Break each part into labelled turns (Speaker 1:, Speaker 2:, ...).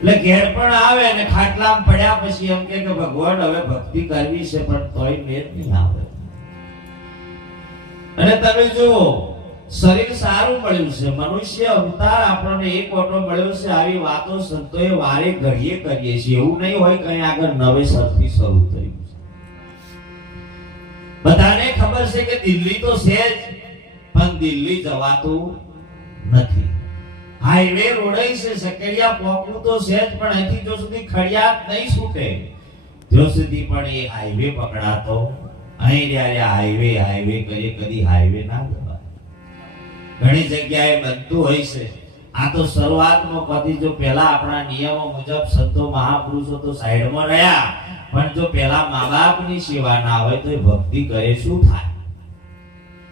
Speaker 1: એટલે ઘેર પણ આવે ને ખાટલામાં પડ્યા પછી એમ કે ભગવાન, હવે ભક્તિ કરવી છે, પણ તોય મેળ નહીં આવે અને તમે જુઓ, શરીર સારું મળ્યું છે. મનુષ્ય અવતાર આપણને એક ઓટો મળ્યો છે. આવી વાતો સંતોએ વારે ઘડીએ કરીએ છીએ. એવું નહીં હોય કઈ આગળ નવેસરથી શરૂ થયું છે. બધાને ખબર છે કે દિલ્હી તો છે જ, પણ દિલ્હી જવાતું નથી. હાઈવે રોડાઈ છે સકરિયા પોકવું તો છે જ, પણ અહીંથી જો સુધી ખડિયાત નહીં છૂટે, જો સુધી પણ એ હાઈવે પકડાતો, અહીં જ્યારે હાઈવે હાઈવે કરીએ, કદી હાઈવે ના જવાય ઘણી જગ્યાએ બનતું હોય છે. આ તો શરૂઆતમાં પતિ જો પહેલા આપણા નિયમો મુજબ સંતો મહાપુરુષો તો સાઈડમાં રહ્યા, પણ જો પહેલા મા બાપની સેવા ના હોય તો એ ભક્તિ કરે, શું થાય?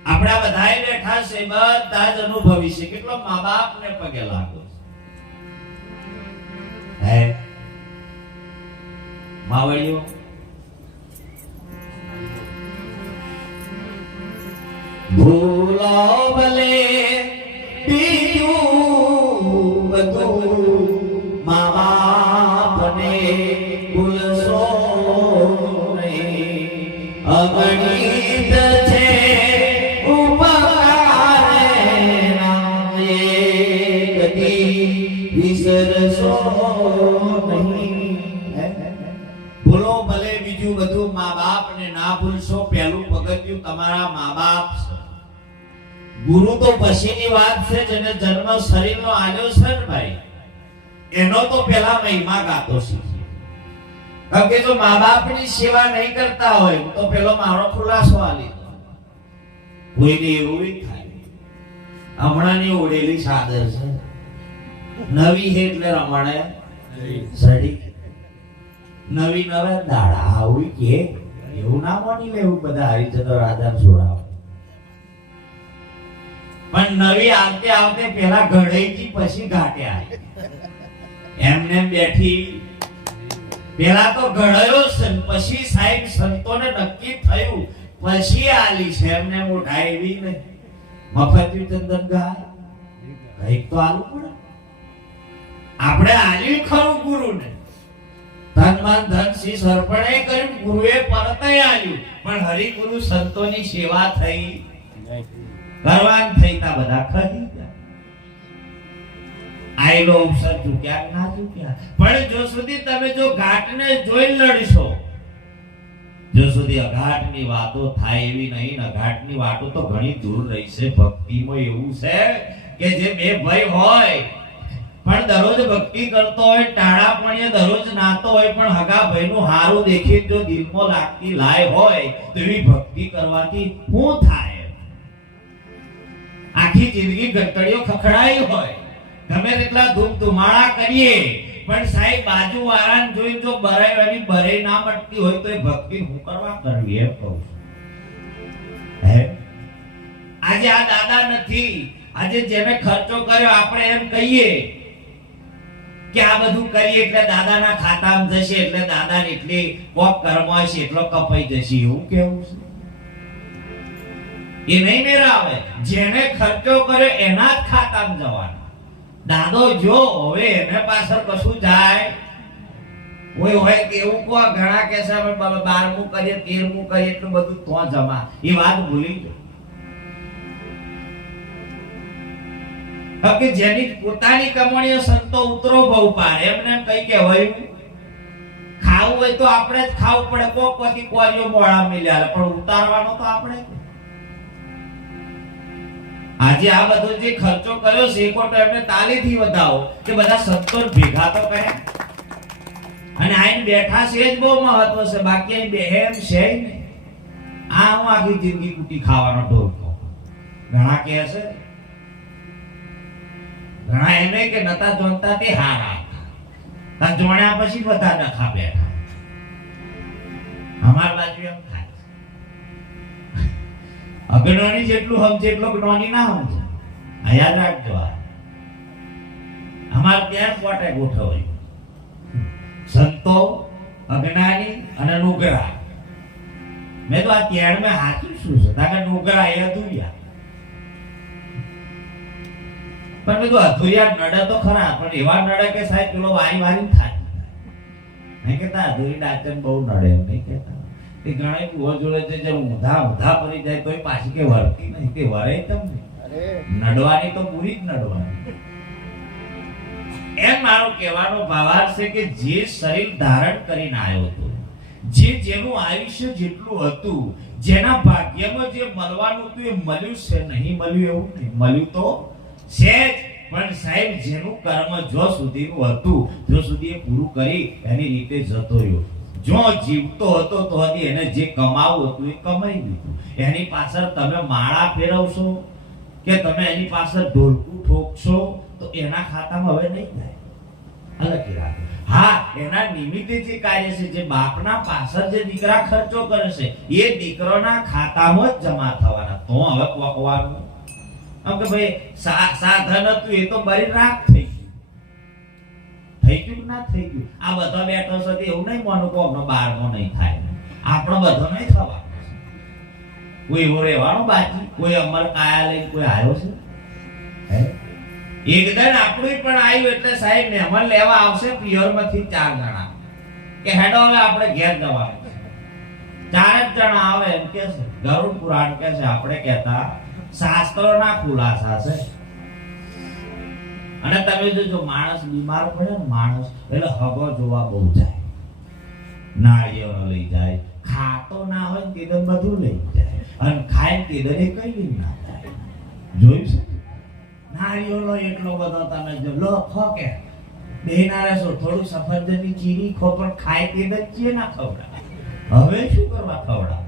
Speaker 1: આપણા બેઠા છે બધા જ અનુભવી છે. કેટલો મા બાપને પગે લાગો હે? માવડીઓ ભૂલો ભલે ભૂલશો નહીં. અગણિત તમારા મા બાપ છે. ગુરુ તો પછીની વાત છે જેને જન્મ શરીરનો આવ્યો છે ને ભાઈ? એનો તો પેલા મહિમા ગાતો શીખી કારણ કે જો મા બાપની સેવા નહીં કરતા હોય તો પેલો મારો ખુલાસો આલી કોઈને એવું થાય. હમણાંની ઓળેલી ચાદર છે. નવી હે એટલે રમણે સડી નવી નવે દાડા આવું કે. એવું ના માની લેવું બધા હરિચંદ્ર રાજા છોડાવ પણ નવી આવતે આવતે પેલા ઘડેથી પછી ઘાટે આવી. એમને બેઠી પેલા તો ઘડાયો છે, પછી સાહેબ સંતોને નક્કી થયું, પછી આલી છે, એમને મોઢા એવી ને મફત ચંદન ગાય કંઈક તો આલું પડે. આપણે આલ્યું ખરું ગુરુને. ધન માન ધન શ્રી સર્પણે કર્યું, ગુરુએ પરતે આવ્યું પણ હરિગુરુ સંતોની સેવા થઈ. ભગવાન થઈતા બધા ખરી આયલો અવસર ચૂક્યા ના ચૂક્યા? પણ જો સુધી તમે જો ઘાટને જોઈ લડશો, જો સુધી અઘાટની વાતો થાય એવી નહીં, અઘાટની વાતો તો ઘણી દૂર રહી છે, ભક્તિમાં એવું છે કે જે બે ભય હોય પણ દરરોજ ભક્તિ કરતો હોય ટાણા પણ દરરોજ નાતો હોય, પણ હગા ભાઈનું હારું દેખી જો દિલમાં લાગતી લાય હોય, તો એવી ભક્તિ કરવાથી શું થાય? આખી જિંદગી ગટડીઓ ખખડાઈ હોય. ગમે તેટલા ધૂમ ધુમાળા કરીએ, પણ સાહેબ બાજુ વાળાને જોઈને જો બરાઈ બરે ના મટતી હોય, તો એ ભક્તિ હું કરવા કરવી એમ કહું. હે? આજે આ દાદા નથી. આજે જેને ખર્ચો કર્યો, આપણે એમ કહીએ કે આ બધું કરીએ એટલે દાદાના ખાતામાં જશે એટલે દાદાને એટલે કોક કર્મ હશે, એટલો કપાઈ જશે, એવું કેવું છે? એ નહીં મેળાવે જેને ખર્ચો કર્યો એના જ ખાતામાં જવાનો. દાદો, જો હવે એને પાછળ કશું જાય કોઈ હોય કે એવું કહો, ઘણા કે છે અમે બારમું કરીએ, તેરમું કરીએ, એટલું બધું તો જમા. એ વાત ભૂલી જો કે જેની પોતાની કમાણીઓ સંતો ઉતરો ભવ પાર એમને એમ કઈ કહેવાય ખાવું હોય તો આપણે જ ખાવું પડે. કોક પછી કોરીઓ મોળા મિલ્યા પણ ઉતારવાનો તો આપણે આજે આ બધો જે ખર્ચો કર્યો છે, એ કોટો એમને તાલીથી વધાવો કે બધા સંતો ભેગા તો કરે. અને આઈને બેઠા છે જ બહુ મહત્વ છે. બાકી અહીં બેહેમ છે નહીં. આ હું આખી જિંદગી કુટી ખાવાનો ઢોલ ઘણા કહે છે ઘણા એમ કે નતા જોનતા તે હા તા જોણ્યા પછી બધા નખા બેઠા. અમાર બાજુ એમ થાય. અગ્નોની જેટલું હમ એટલું જ્ઞાની ના હમ આ યાદ રાખજો અમાર ત્યાં કોટે ગોઠવાય સંતો અજ્ઞાની અને નુગરા. મેં તો આ ત્યાર મેં હાચું શું છે તાકે નુગરા એ અધૂરિયા પણ બધું અધુરિયા નડે તો ખરા પણ એવા નડે કે સાહેબ પેલો વારી વારી થાય. નહીં કેતા અધૂરી ડાચન બહુ નડે એમ નહીં કેતા તે ઘણા કુવો જોડે છે જે ઊંધા ઊંધા પડી જાય તોય પાછી કે વળતી નહીં કે વરે તમને નડવાની તો પૂરી જ નડવાની. એમ મારો કહેવાનો ભાવાર્થ છે કે જે શરીર ધારણ કરીને આવ્યો હતો જે જેનું આયુષ્ય જેટલું હતું જેના ભાગ્યમાં જે મળવાનું હતું એ મળ્યું છે નહીં મળ્યું એવું નહીં? મળ્યું તો છે જ. પણ સાહેબ, જેનું કર્મ જો સુધીનું હતું, જો સુધી પૂરું કરી, એની રીતે જતો રહ્યો. જો જીવતો હતો, તો હતી એને જે કમાવું હતું, એ કમાઈ લીધું. એની પાછળ તમે માળા ફેરવશો કે તમે એની પાછળ ઢોલકું ઠોકશો, તો એના ખાતામાં હવે નહીં જાય. અલગ રાખો હા, એના નિમિત્તે જે કાર્ય છે. જે બાપના પાછળ જે દીકરા ખર્ચો કરે છે, એ દીકરાના ખાતામાં જ જમા થવાના. તો હવે પોકવાનું આમ કે ભાઈ સાધન હતું, એ તો મારી રાખ થઈ ગયું. થઈ ગયું ના થઈ ગયું? આ બધા બેઠો છો એવું નહીં માનું કે અમને બારમો નહીં થાય. આપણો બધો નહીં થવા કોઈ એવો રહેવાનો બાકી? કોઈ અમર કાયા લઈને કોઈ આવ્યો છે? એકદમ આપણું પણ આવ્યું એટલે સાહેબ મહેમાન લેવા આવશે પિયરમાંથી ચાર જણા. કે હેડો હવે આપણે ઘેર જવાનું ચાર જ જણા આવે એમ કે છે, ગરુડ પુરાણ કે છે, આપણે કહેતા શાસ્ત્રોના ખુલાસા છે. અને તમે જોજો માણસ બીમાર પડે માણસ, એટલે હગો જોવા બહુ જાય. નાળિયેરો લઈ જાય. ખાતો ના હોય ને તે બધું લઈ જાય. અને ખાય ને એ કઈ ના જાય જોયું છે? નાળિયેરો એટલો બધો તમે જો લો ખો કે બેનારે છો, થોડું સફરજનની ચીરી ખો, પણ ખાય દરે ચીએ ના ખવડાવે હવે શું કરવા ખવડાવે?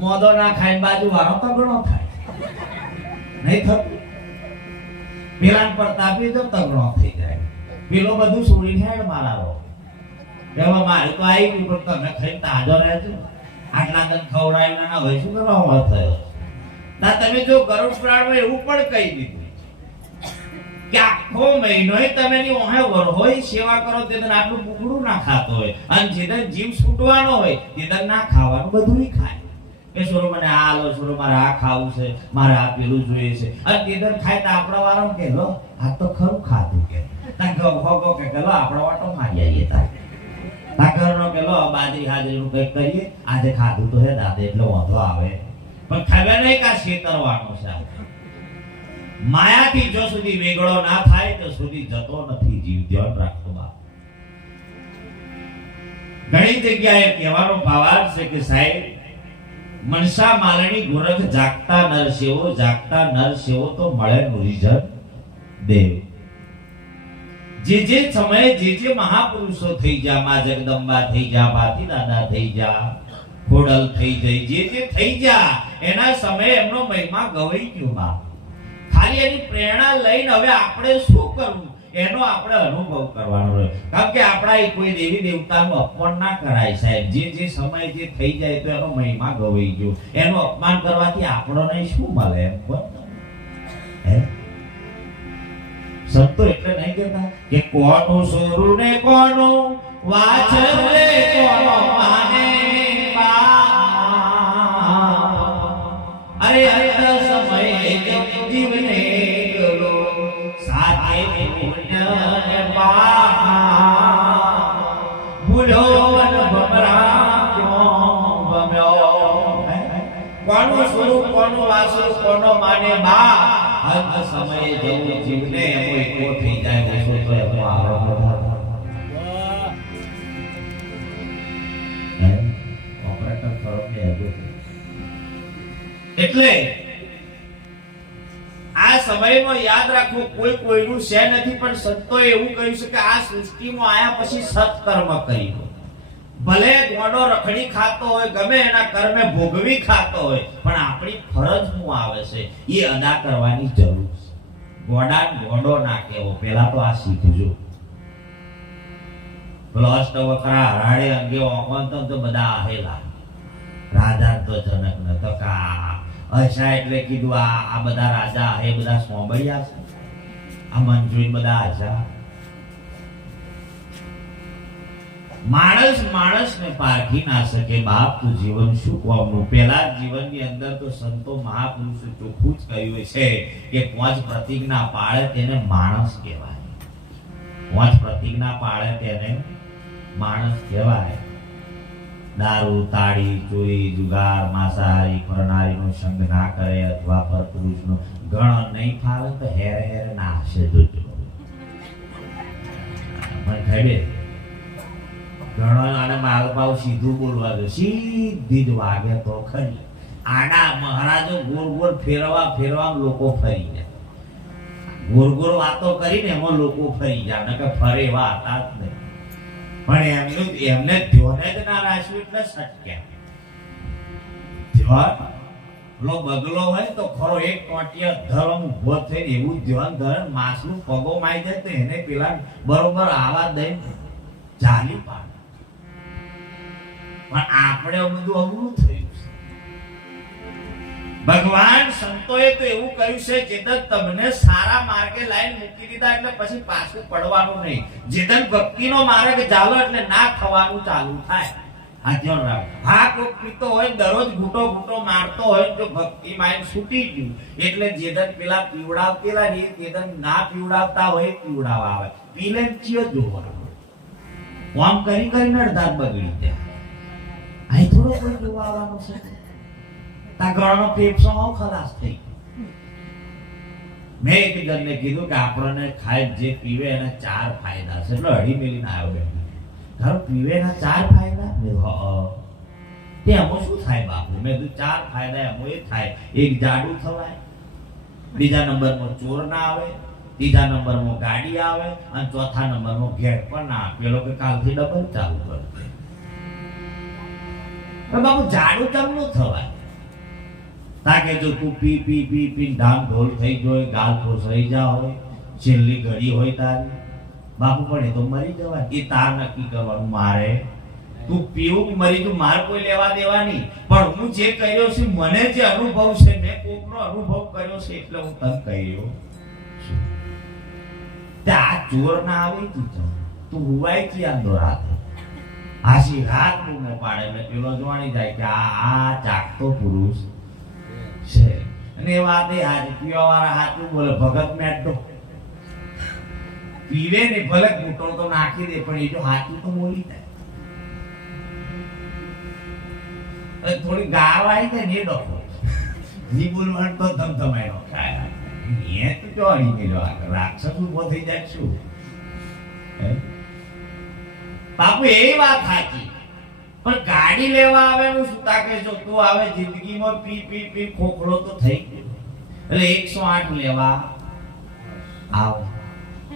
Speaker 1: મોદો ના ખાઈને બાજુ વાળો તગડો થાય. નહીં થતું. પેલા પર તાપી તો તગડો થઈ જાય. પેલો બધું છોડીને હેડ મારાવો એમાં મારે તો આવી ગયું, પણ તમે ખાઈને તાજો રહેજો. આટલા દન ખવડાવીને ના હોય, શું કરવા ઊભા થયો? ના, તમે જો ગરુડ પુરાણમાં એવું પણ કહી દીધું કે આખો મહિનો તમે ની ઓહે વર હોય સેવા કરો, તે આટલું બુકડું ના ખાતો હોય. અને જે જીવ છૂટવાનો હોય, તે ના ખાવાનું, બધું ખાય. કે છોરો મને આ લો છોરો મારે આ ખાવું છે, મારે આ પેલું જોઈએ છે. અને કેદર ખાય તો આપણા વાળા કે, લો, આ તો ખરું ખાધું કે. તા ગો ગો ગો કે, લો, આપણો વાટો મારી આવીએ તા તા કે, લો બાજરી હાજરીનું કંઈક કરીએ. આજે ખાધું તો હે દાદે, એટલે વાંધો આવે. પણ ખબર નહીં કે છેતરવાનું છે માયાથી જો સુધી વેગળો ના થાય, તો સુધી જતો નથી જીવ. ધ્યાન રાખો બાપ. ઘણી જગ્યાએ કહેવાનો ભાવાર્થ છે કે સાહેબ મનસા માલણી ગોરખ જાગતા નર સેવો, જાગતા નર સેવો તો મળે મુરીજન દેવ. જે જે સમયે જે જે મહાપુરુષો થઈ જા મા જગદંબા થઈ જા ભાતી દાદા થઈ જા ખોડલ થઈ જઈ જે જે થઈ જા એના સમયે એમનો મહિમા ગવાઈ ગયો બા. ખાલી એની પ્રેરણા લઈને હવે આપણે શું કરવું? એનો આપણે અનુભવ કરવાનો રહ્યો કારણ કે આપણા કોઈ દેવી દેવતાનું અપમાન ના કરાય સાહેબ. જે જે સમય જે થઈ જાય તો એનો મહિમા ગવાઈ ગયો. એનું અપમાન કરવાથી આપણને શું મળે એમ? હે? સંતો એટલે નહીં કહેતા કે કોનું સોરું ને કોનું વાછરે કોનો માને અરે અરે સ્વરૂપ કોનું વાસું કોનો માને બા. અંત સમયે જેવું જીવને એમ એકો થઈ જાય ઓછો તો એનો આવો ઓપરેટર કે એટલે આ સમયમાં યાદ રાખવું કોઈ કોઈનું છે નથી પણ સંતોએ એવું કહ્યું છે કે આ સૃષ્ટિમાં આયા પછી સત્કર્મ કર્યું. ભલે ગોડો રખડી ખાતો હોય, ગમે એના કર્મે ભોગવી ખાતો હોય, પણ આપણી ફરજ શું આવે છે? એ અદા કરવાની જરૂર છે. ગોડા ગોડો ના કેવો પેલા તો આ શીખજો. લોસ્ટ વખરા હરાડે અંગે ઓકવંત તો બધા આહેલા રાજા તો જનક ન તો કા અચ્છા એટલે કીધું, આ બધા રાજા એ બધા સોંબળ્યા છે. આ મંજુરી બધા આજા. માણસ માણસને પારખી ના શકે. બાપ તું જીવન શું કોમનું પેલા જીવનની અંદર તો સંતો મહાપુરુષો ચોખ્ખું જ કહ્યું છે કે પાંચ પ્રતિજ્ઞા પાળે તેને માણસ કહેવાય. પાંચ પ્રતિજ્ઞા પાળે તેને માણસ કહેવાય. દારૂ, તાળી, ચોરી, જુગાર, માંસાહારી કરનારીનો સંગ ના કરે અથવા પર પુરુષનો ગણ નહીં ફાવે તો હેર હેર ના હશે જોજો. મને ખબર માલ સીધું બોલવા દે. સીધી જ વાગે તો ખરી. આડા મહારાજો ગોળ ગોળ ફેરવા ફેરવા લોકો ફરી જાય. ગોળ ગોળ વાતો કરીને એમાં લોકો ફરી જાય. કે ફરે એવા જ નહીં. પણ એમનું એમને ધ્યોને જ ના રાખ્યું એટલે સટક્યા ધ્યોન? પેલો બગલો હોય તો ખરો એક ટોટિયા ધરમ ઊભો થઈને એવું ધ્યાન ધરે માસનું પગો માઈ જાય તો એને પેલા બરોબર આવા દઈ ચાલી પાડે. પણ આપણે બધું અવળું થયું ભગવાન સંતોએ તો એવું કહ્યું છે જેદન તમને સારા માર્ગે લાઈન મૂકી દીધા એટલે પછી પાછું પડવાનું નહીં. જેદન ભક્તિનો માર્ગ ચાલો એટલે ના થવાનું ચાલુ થાય. હા કોક પીતો હોય, દરરોજ ઘૂંટો ઘૂંટો મારતો હોય જો ભક્તિ માઇન છૂટી ગયું. એટલે જેદન પેલા પીવડાવતેલા ને જેદન ના પીવડાવતા હોય, પીવડાવવા આવે. પીલે ચિયો જોવાનું. આમ કરી કરીને અડધા બગડી જાય અહીં કોઈ આવવાનો છે તા ગળનો ફેફસો ખલાસ થઈ મેં એક જણને કીધું કે આપણને ખાય જે પીવે એના ચાર ફાયદા છે. એટલે હળી મેલીને આવ્યો બેન ધર પીવે એના ચાર ફાયદા. મેં તે એમાં શું થાય બાપુ? મેં કીધું, ચાર ફાયદા. એમાં એ થાય. એક જાડું થવાય બીજા નંબરમાં ચોર ના આવે ત્રીજા નંબરમાં ગાડી આવે અને ચોથા નંબરમાં ઘેર પણ ના પેલો કે કાલથી ડબલ ચાલુ કરશે પણ બાપુ, જાડું ચમનું થવાય. તાકે જો તું પી પી પી પી ધામ ઢોલ થઈ ગયો ગાલ ફોસઈ જા હોય, છેલ્લી ઘડી હોય તારી. બાપુ, પણ એ તો મરી જવાય. એ તાર નક્કી કરવાનું મારે. તું પીવું કે મરી તું માર કોઈ લેવા દેવાની. પણ હું જે કર્યો છે, મને જે અનુભવ છે, મેં કોકનો અનુભવ કર્યો છે, એટલે હું તને કહ્યો આ ચોર ના આવે તું. તું. હુવાય છે આંદો રાતે? આશી રાત બૂમો પાડે, એટલે પેલો જોવાની જાય કે આ આ જાગતો પુરુષ છે. અને એ વાત એ પીવા વાળા હાચું બોલે, ભગત મેટો પીવે ને ભલે ઘૂંટો તો નાખી દે, પણ એ જો હાચું તો બોલી જાય. થોડી ગાળ આવી જાય ને એ ડખો. ની બોલવાનું તો ધમધમાય નો ખાય એ તો જો અહીં રાક્ષસ ઊભો થઈ જાય શું? બાપુ એ વાત સાચી. પણ ગાડી લેવા આવે નું શું તાકે છો તું આવે, જિંદગીમાં પી પી પી, ખોખલો તો થઈ ગયો. એટલે એકસો આઠ લેવા આવે.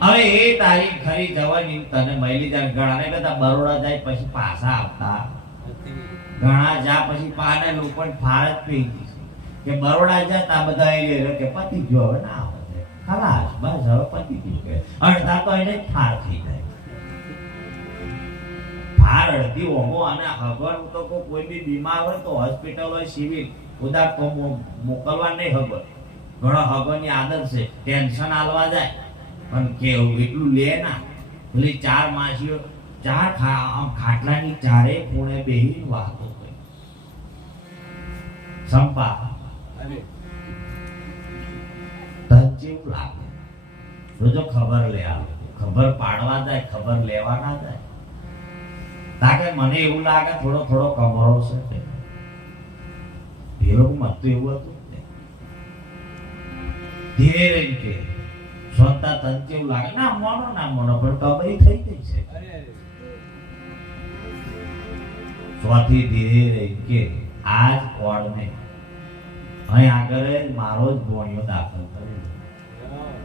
Speaker 1: હવે એ તારી ખરી જવાની તને મળી જાય ઘણાને બધા બરોડા જાય પછી પાછા આવતા. ઘણા જા પછી પાને લોકો ફાળ જ પી કે બરોડા જતા બધા એ લે કે પતી ગયો, હવે ના આવે. ખલાસ, બસ હવે પતી ગયું કે. અડધા તો એને ફાળ થઈ જાય. ફાર અડધી હોમો અને હગન તો કોઈ બી બીમાર હોય તો હોસ્પિટલ હોય સિવિલ ઉદાર તો મોકલવા નહીં હગન ઘણા હગનની આદત છે. ટેન્શન આલવા જાય. પણ કેવું એટલું લે ના. પેલી ચાર માસીઓ ચાર ખાટલાની ચારે ખૂણે બેહી વાતો કરી. સંપા. તને જેવું લાગે. રોજો ખબર લે આવે ખબર પાડવા જાય ખબર લેવા ના જાય. તાકે મને એવું લાગે, થોડો થોડો કમરો છે. એ મત એવું હતું. ધીરે રહીને કે સ્વતા તન જેવું લાગે, ના, મોનો ના, મોનો, પણ કબરી થઈ ગઈ છે. સ્વાથી ધીરે રહીને કે, આજ કોણ ને? અહીં આગળ મારો જ ભોણિયો દાખલ કર્યો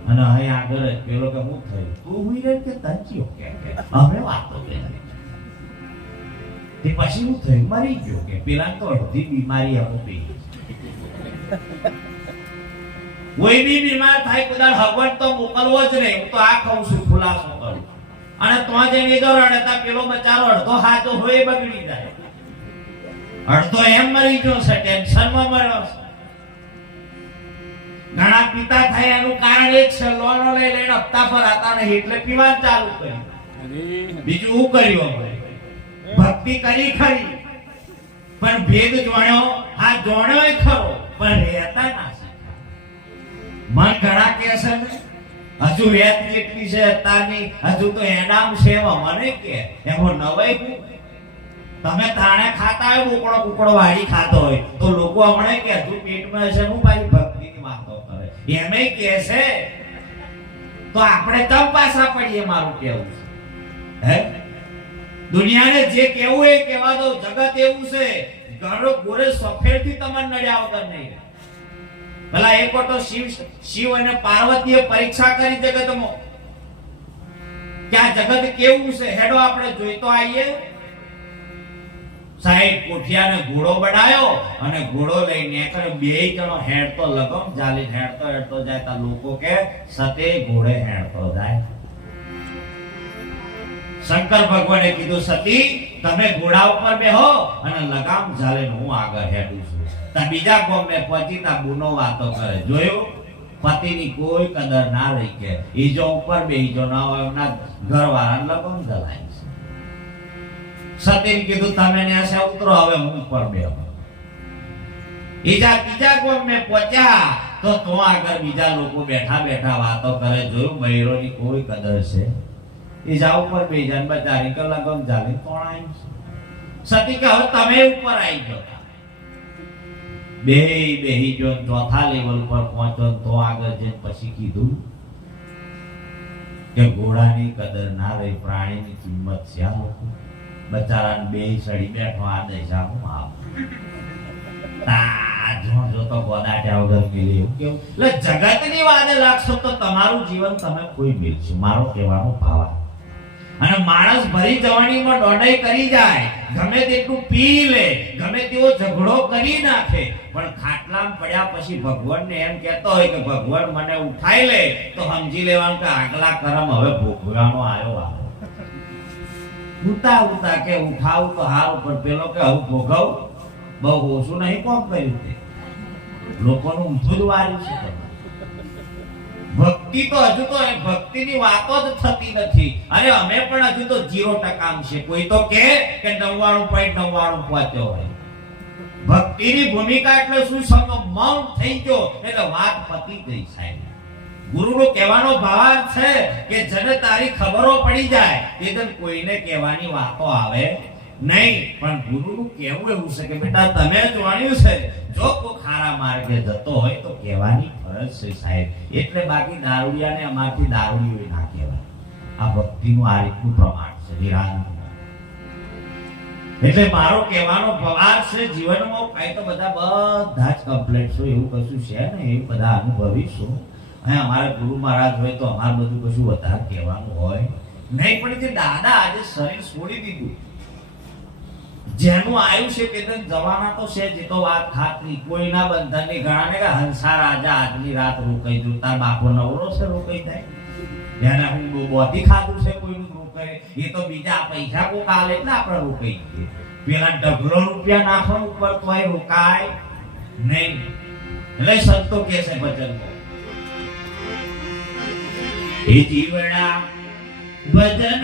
Speaker 1: અને અહીં આગળ પેલો કે, હું થયું? તું હુઈ કે તંચીઓ કે કે વાતો તે પછી હું થયું મરી ગયો કે પેલા તો અડધી બીમારી પી કોઈ બી બીમાર થાય કદાચ હગવટ તો મોકલવો જ નહીં. હું તો આ કહું છું ખુલાસો કરું અને તો જઈને જો રડતા પેલો બચારો અડધો હાથો હોય બગડી જાય. અડધો એમ મરી ગયો છે ટેન્શનમાં મર્યો છે. ઘણા પિતા થાય એનું કારણ એક છે લોનો લઈ લઈને હપ્તા પર હતા નહીં એટલે પીવાનું ચાલુ કર્યું. બીજું હું કર્યું અમે ભક્તિ કરી ખરી. પણ ભેદ જોણ્યો આ જોણ્યો ખરો, પણ રહેતા ના મન ઘણા કે છે હજુ વેત કેટલી છે અત્યારની, હજુ તો એનામ છે એમાં મને કે, એમાં નવાઈ તમે તાણે ખાતા હોય ઉકળો ઉકળો વાળી ખાતો હોય, તો લોકો હમણાં કે હજુ પેટમાં છે હું ભાઈ ભક્તિની વાતો કરે. એમે કે છે, તો આપણે તમ પાછા પડીએ, મારું કેવું છે. હે? દુનિયાને જે કેવું એ કેવા દો જગત એવું છે ઘરો ગોરે સફેરથી તમને નડ્યા વગર નહીં ભલા એક વખત શિવ શિવ અને પાર્વતીએ પરીક્ષા કરી જગતમાં. કે આ જગત કેવું છે? હેડો આપણે જોઈતો આવીએ. સાહેબ, કોઠિયાને ઘોડો બનાવ્યો અને ઘોડો લઈને એકરે બે જણો હેડતો લગમ જાલી હેડતો હેડતો જાય. તા લોકો કે, સતે ઘોડે હેડતો જાય. શંકર ભગવાને કીધું, સતી, તમે ઘોડા ઉપર બેહો અને લગામ ઝાલે હું આગળ હેડું છું. તા બીજા ગોમે પહોંચી તા બુનો વાતો કરે. જોયું? પતિની કોઈ કદર ના રહી કે ઈજો ઉપર બે ઈજો ના હોય, એમના ઘરવાળાને લગામ ઝલાય છે. સતીને કીધું, તમે ન્યાસે ઉતરો, હવે હું ઉપર બેહો. ઈજા બીજા ગોમે પહોંચ્યા, તો તો આગળ બીજા લોકો બેઠા બેઠા વાતો કરે. જોયું બૈરોની કોઈ કદર છે? જાવ ઉપર બે જણ બધા કલાક ગમ ચાલી કોણ આવી સતી કે હવે તમે ઉપર આવી ગયો. બે બેહી જો ચોથા લેવલ પર પહોંચો તો આગળ જઈને પછી કીધું કે ઘોડાની કદર ના રહી, પ્રાણીની કિંમત છે આ લોકો. બચારાને બે સડી બેઠો, આ દશા હું આવું. તા, જો તો ગોદાટ્યા જગતની વાદે લાગશો તો તમારું જીવન તમે કોઈ મેળશો મારો કહેવાનો ભાવ. અને માણસ ભરી જવાનીમાં દોડાઈ કરી જાય. ગમે તેટલું પી લે, ગમે તેવો ઝઘડો કરી નાખે. પણ ખાટલામાં પડ્યા પછી ભગવાનને એમ કહેતો હોય કે ભગવાન મને ઉઠાઈ લે, તો સમજી લેવાનું કે આગલા કરમ હવે ભોગવાનો આવ્યો આવે ઉતા ઉતા કે ઉઠાવ તો હાલ, પણ પેલો કે હું ભોગવ? બહુ ઓછું નહીં કોમ કર્યું તે. લોકોનું ઊંધું જ વાર્યું છે. ભક્તિ તો હજુ તો એ ભક્તિની વાતો જ થતી નથી. અરે અમે પણ હજુ તો 0% છે. કોઈ તો કે કે 99.99 પહોંચ્યો હોય. ભક્તિની ભૂમિકા એટલે શું? સમજો મૌન થઈ ગયો. એટલે વાત પતી ગઈ સાહેબ. ગુરુનો કહેવાનો ભાવાર્થ છે કે જને તારી ખબરો પડી જાય, તે કોઈને કહેવાની વાતો આવે નહીં, પણ ગુરુનું કહેવું એવું છે કે બેટા, તમે જાણ્યું છે. જો કોઈ ખારા માર્ગે જતો હોય તો કહેવાની ફરજ છે સાહેબ. એટલે બાકી દારૂડિયાને અમારથી દારૂડિયો ના કહેવાય. આ ભક્તિનું આ રીતનું પ્રમાણ છે નિરાંત એટલે મારો કહેવાનો પ્રવાસ છે, જીવનમાં કઈ તો બધા બધા જ કમ્પ્લેટ છો એવું કશું છે ને એ બધા અનુભવીશું. અને અમારા ગુરુ મહારાજ હોય તો અમારે બધું કશું વધારે કહેવાનું હોય નહીં. પણ જે દાદા આજે શરીર છોડી દીધું જેનું આયુષ્ય કે જવાના તો છે જે તો વાત ખાતરી. કોઈના બંધનની ગણાને કે હંસા રાજા આજની રાત રોકાઈ જો તાર બાપો નવરો છે, રોકાઈ જાય. એને હું બોધી ખાધું છે, કોઈનું રોકાય. એ તો બીજા પૈસા કો કાલે એટલે આપણે રોકાઈ જઈએ. પેલા ડગલો રૂપિયા નાખો ઉપર તો એ રોકાય નહીં. એટલે સંતો કે છે ભજનમાં એ જીવડા, ભજન